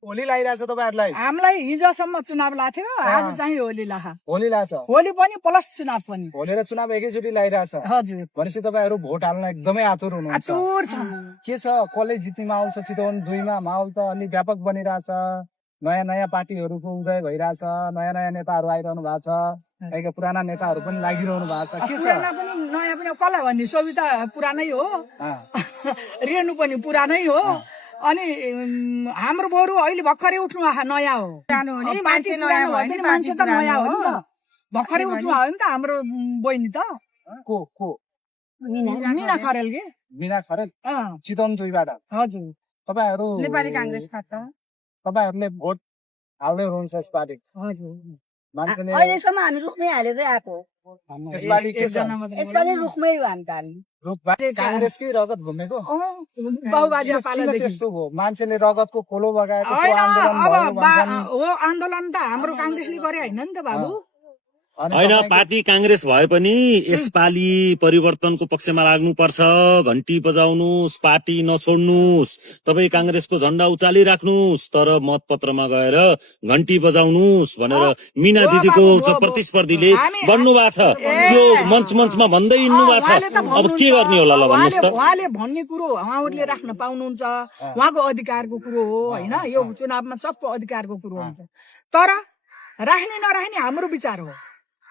होली लागिरहेछ तपाईहरुलाई? हामीलाई हिजोसम्म चुनाव लाग्थ्यो, आज चाहिँ होली लाख। होली लाग्छ, होली पनि प्लस चुनाव पनि। होली र चुनाव एकैचोटि लागिरहेछ। हजुर, भनेपछि तपाईहरु भोट हाल्न एकदमै आतुर हुनुहुन्छ। आतुर छ। के छ कलेज जित्ने माहौल छ? चितवन 2 मा माहौल त अलि व्यापक बनिरहेछ, नयाँ नयाँ पार्टीहरुको उदय भइरहेछ, नयाँ नयाँ नेताहरु आइरहनु भएको छ, अहिले पुराना नेताहरु पनि लागिरहनु भएको छ। के छ? पुराना पनि नयाँ पनि कसलाई भन्ने, सविता पुरानै हो, रेणु पनि पुरानै हो, अनि हाम्रो बरु अहिले भर्खरै उठ्नु आएको नयाँ हो। मान्छे नयाँ भयो नि, मान्छे त नयाँ हो नि त, भर्खरै उठ्नु आयो नि त हाम्रो बहिनी त। को मीना खरेल के? मीना खरेल चितवन 2 बाट। हजुर, तपाईहरु नेपाली कांग्रेस खाता, तपाईहरुले भोट हाल्दै हुनुहुन्छ यस पार्टी? हजुर, मान्छेले अहिलेसम्म हामी रुखमै हालेरै आएको। यस पार्टी के छ? यसपालि रुखमै हो हामी त हाल्ने। रुखबाटै कांग्रेसकै रगत घुमेको बाबुबाजे पालादेखि त्यस्तो हो, मान्छेले रगतको खोलो बगाएको होइन। आन्दोलन अब भयो भन्छन्। हो आन्दोलन त हाम्रो कांग्रेसले गरे होइन नि त बाबु। होइन, पार्टी कांग्रेस भए पनि यसपालि परिवर्तनको पक्षमा लाग्नु पर्छ। घण्टी बजाउनुस्, पार्टी नछोड्नुस्, तपाई कांग्रेसको झण्डा उचालिराख्नुस्, तर मतपत्रमा गएर घण्टी बजाउनुस् भनेर मीना दिदीको प्रतिस्पर्धीले भन्नु भएको छ। त्यो मञ्चमा भन्दै हिँड्नु भएको छ। अब के गर्ने होला ल भन्नुस् त? उहाँले भन्ने कुरो उहाँहरूले राख्न पाउनुहुन्छ, उहाँको अधिकारको कुरो हो होइन। यो चुनावमा सबको अधिकारको कुरो हुन्छ, तर राख्ने नराख्ने हाम्रो विचार हो।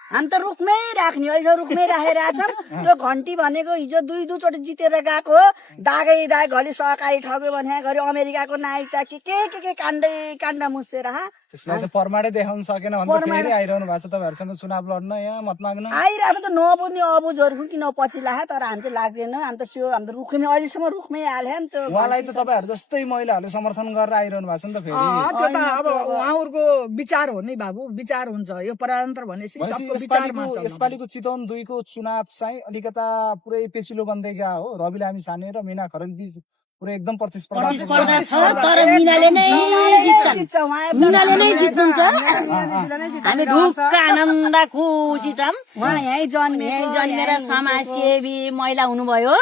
हामी त रुखमै राख्ने, अहिले रुखमै राखेर आछौँ। त्यो घन्टी भनेको हिजो 2-2 चोटि जितेर गएको, दागै घरि सहकारी ठग्यो भने घरि अमेरिकाको नागरिकता के काण्ड मुसेर त्यसलाई त परमाडै देखाउन सकेन भने फेरि आइरहनु भएको छ तपाईहरुसँग चुनाव लड्न, यहाँ मत माग्न आइरहेको। त नबुझ्ने अबुझहरु किन पछि लागे, तर हामी त लाग्दैन। हामी त हाम्रो रुखमै अहिलेसम्म रुखमै हाले नि त। उहाँलाई त तपाईहरु जस्तै महिलाहरूले समर्थन गरेर आइरहनु भएको छ नि त फेरि। त्यो त अब उहाँहरुको विचार हो नि बाबु, विचार हुन्छ। यो प्रजातन्त्र भनेपछि सबको विचारमा छ। यसपालिको चितवन 2 को चुनाव चाहिँ अलिकता पुरै पेचिलो बन्दै गयो हो। रवि लामिछाने र मीना खरेल बीच पुरै एकदम प्रतिस्पर्धा छ, तर मिनाले नै जित्छ। मिनाले नै जित्नुहुन्छ। हामी ढुक्क आनन्द खुसी छौँ। उहाँ यहीँ जन्मेर समाजसेवी महिला हुनुभयो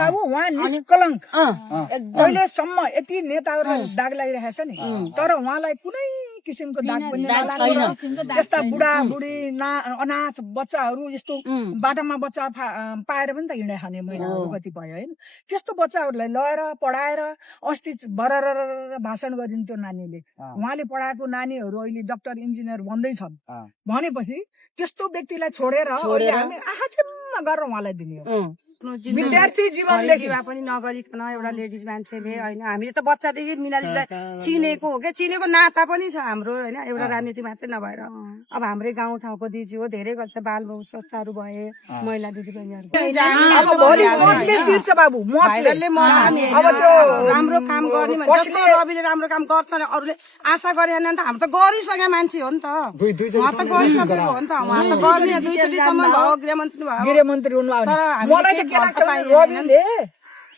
बाबु। उहाँ निष्कलङ्क, अहिलेसम्म यति नेताहरूलाई दाग लागिरहेको छ नि, तर उहाँलाई कुनै किसिमको दाग पनि छैन। त्यस्ता बुढाबुढी अनाथ बच्चाहरू, यस्तो बाटामा बच्चा पाएर पनि त हिँडे खाने महिलाहरू कतिपय होइन। त्यस्तो बच्चाहरूलाई लगेर पढाएर अस्ति भरर भाषण गरिन्थ्यो नानीले। उहाँले पढाएको नानीहरू अहिले डाक्टर इन्जिनियर बन्दैछन् भनेपछि त्यस्तो व्यक्तिलाई छोडेर हामी आँखाचिम्म गरेर उहाँलाई दिने हो। विद्यार्थी जीवनदेखि पनि नगरिकन एउटा लेडिज मान्छेले होइन, हामीले त बच्चादेखि मिना दिदीलाई चिनेको हो क्या, चिनेको नाता पनि छ हाम्रो होइन। एउटा राजनीति मात्रै नभएर अब हाम्रै गाउँठाउँको दिदी हो, धेरै गर्छ बाल बहु संस्थाहरू भए, महिला दिदी बहिनीहरू। राम्रो काम गर्ने जस्तो रविले राम्रो काम गर्छ भने अरूले आशा गरेन नि त। हाम्रो त गरिसके मान्छे हो नि त, उहाँ त गरिसकेको हो नि त। उहाँ त गर्ने 2 चोटिसम्म भयो, गृहमन्त्री हुनुभयो। रविले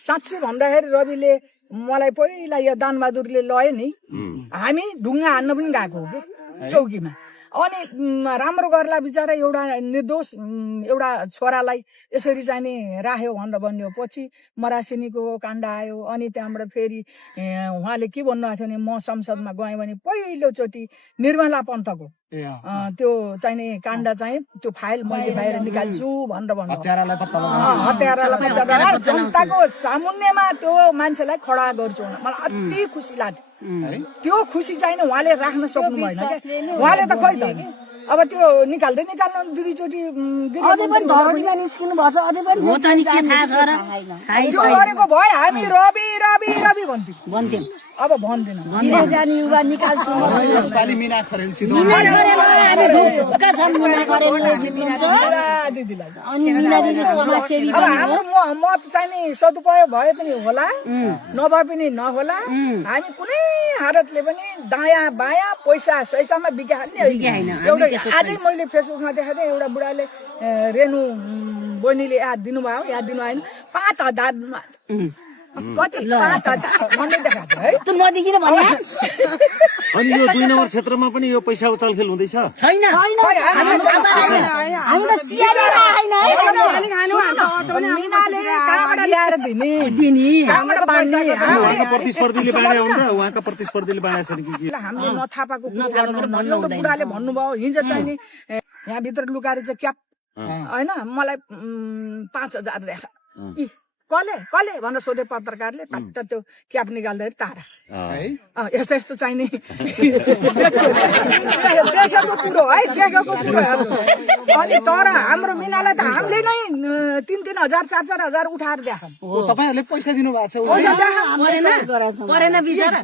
साँच्चै भन्दाखेरि रविले मलाई पहिला यो दानबहादुरले लयो नि, हामी ढुङ्गा हान्न पनि गएको हो कि चौकीमा। अनि राम्रो गर्ला बिचारा एउटा निर्दोष एउटा छोरालाई यसरी चाहिँ नि राख्यो भनेर भन्यो। पछि मरासिनीको काण्ड आयो, अनि त्यहाँबाट फेरि उहाँले के भन्नुभएको थियो भने म संसदमा गएँ भने पहिलोचोटि निर्मला पन्तको त्यो चाहिँ नि काण्ड चाहिँ त्यो फाइल मैले बाहिर निकाल्छु भनेर भन्नु। हत्यारालाई जनताको सामुन्यमा त्यो मान्छेलाई खडा गर्छु, मलाई अति खुसी लाग्थ्यो। त्यो खुसी चाहिँ नि उहाँले राख्न सक्नु भएन क्या। उहाँले त खोइ त अब त्यो निकाल्दै निकाल्नु 2 चोटि अझै पनि धरोटीमा निस्किनु भएको छ। अझै पनि गरेको भए हामी रवि रवि रवि भन्थ्यौँ, अब भन्दैनौँ। जाने युवा निकाल्छु यसपालि मीना खरेल दिदीलाई। अब हाम्रो मत चाहिँ नि सदुपयोग भए पनि होला, नभए पनि नहोला। हामी कुनै हालतले पनि दायाँ बायाँ पैसा सैसामा बिगाहाल्ने एउटा। आजै मैले फेसबुकमा देखाएको थिएँ, एउटा बुढाले रेणु बहिनीले याद दिनुभयो, याद दिनु भएन, 5,000 कति 5,000 भन्ने देखाएको थियो है। नदी किन भने अनि यो 2 नम्बर क्षेत्रमा पनि यो पैसा उचालखेल हुँदैछ? छैन हामी त चिया लिएर आएन है मिनाले कहाँबाट ल्याएर दिने कहाँबाट बाँड्ने उहाँका प्रतिस्पर्धीले बाँडे हुन् र उहाँका प्रतिस्पर्धीले बाँडे छन् कि हामीले नथापाको एउटा बुढाले भन्नुभयो हिजो चाहिँ नि यहाँभित्र लुकाएर चाहिँ क्याप होइन मलाई 5,000 देखा कसले भनेर सोधे पत्रकारले पट्ट त्यो क्याप निकाल्दाखेरि तारा यस्तो यस्तो चाहिने देखेको कुरो है देखेको कुरो अनि तर हाम्रो मिनालाई त हामीले नै 3,000 4,000 उठाएर देखा तपाईहरुले पैसा दिनु भएको छ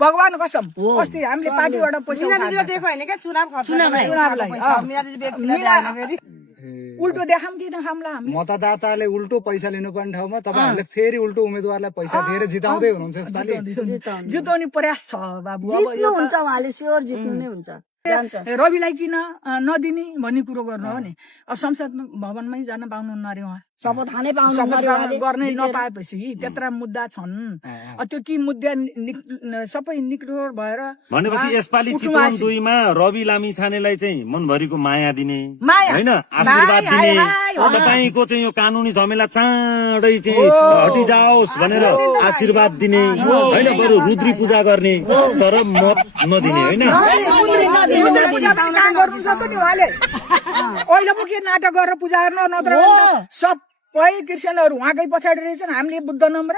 भगवान कसम अस्ति हामीले पार्टीबाट पैसा मिनाले दिएको होइन क्या चुनावलाई उल्टो देखाम कि देखामला हामीले मतदाताले उल्टो पैसा लिनुपर्ने ठाउँमा तपाईहरुले फेरि उल्टो उम्मेदवारलाई पैसा दिएर जिताउँदै हुनुहुन्छ यसपालि। जिताउने प्रयास छ बाबु जित्नु हुन्छ उहाँले स्योर जित्नु नै हुन्छ रविलाई किन नदिने भन्ने कुरो गर्नु हो नि अब संसद भवनमै जान पाउनुहुन्न अरे उहाँ शपथ खानै पाउनु गर्नै नपाएपछि त्यत्रा मुद्दा छन् त्यो कि मुद्दा सबै निक्लोर भएर भनेपछि यसपालि चितवन 2 मा रवि लामिछानेलाई चाहिँ मनभरिको माया दिने माया। हैन आशीर्वाद दिने तपाईको चाहिँ यो कानुनी झमेला चाँडै चाहिँ हटिजाओस् भनेर आशीर्वाद दिने हैन बरु रुद्री पूजा गर्ने तर मत नदिने हैन ओइलामुखी नाटक गरेर पूजा गर्न नत्र सबै क्रिस्चियनहरू उहाँकै पछाडि रहेछन् हामीले बुद्ध नम्र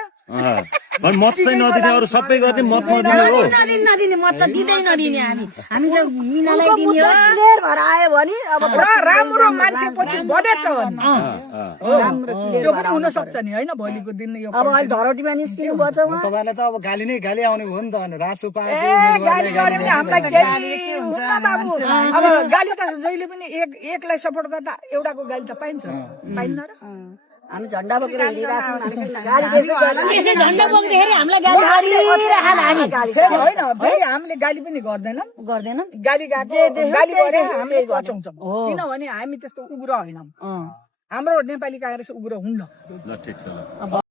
मत चाहिँ नदिने अरू सबै गर्ने मत नदिने हो नदिने मत त दिँदै नदिने हामी त मिनालाई दिने हो क्लियर भएर आयो भने अब राम्रो मान्छे पछि बढेछ त्यो पनि हुन सक्छ नि हैन भोलिको दिन यो अब अहिले धरोटीमा निस्किनु भयो त उहाँ तपाईलाई त अब गाली नै गाली आउने भयो नि त रासोपा गाली गरे पनि हामीलाई केही हुन्न बाबु अब गाली त जहिले पनि एकलाई सपोर्ट गर्दा एउटाको गाली त पाइन्छ पाइन्न र हामी झन्डा बोकेर हिँडिरहेको त्यसै झन्डा बोक्दाखेरि हामीलाई गाली होइन फेरि हामीले गाली पनि गर्दैन गाली गाली गरे हामीले बचाउँछौँ किनभने हामी त्यस्तो उग्र होइनौँ हाम्रो नेपाली कांग्रेस उग्र हुन्न ल ठिक छ ल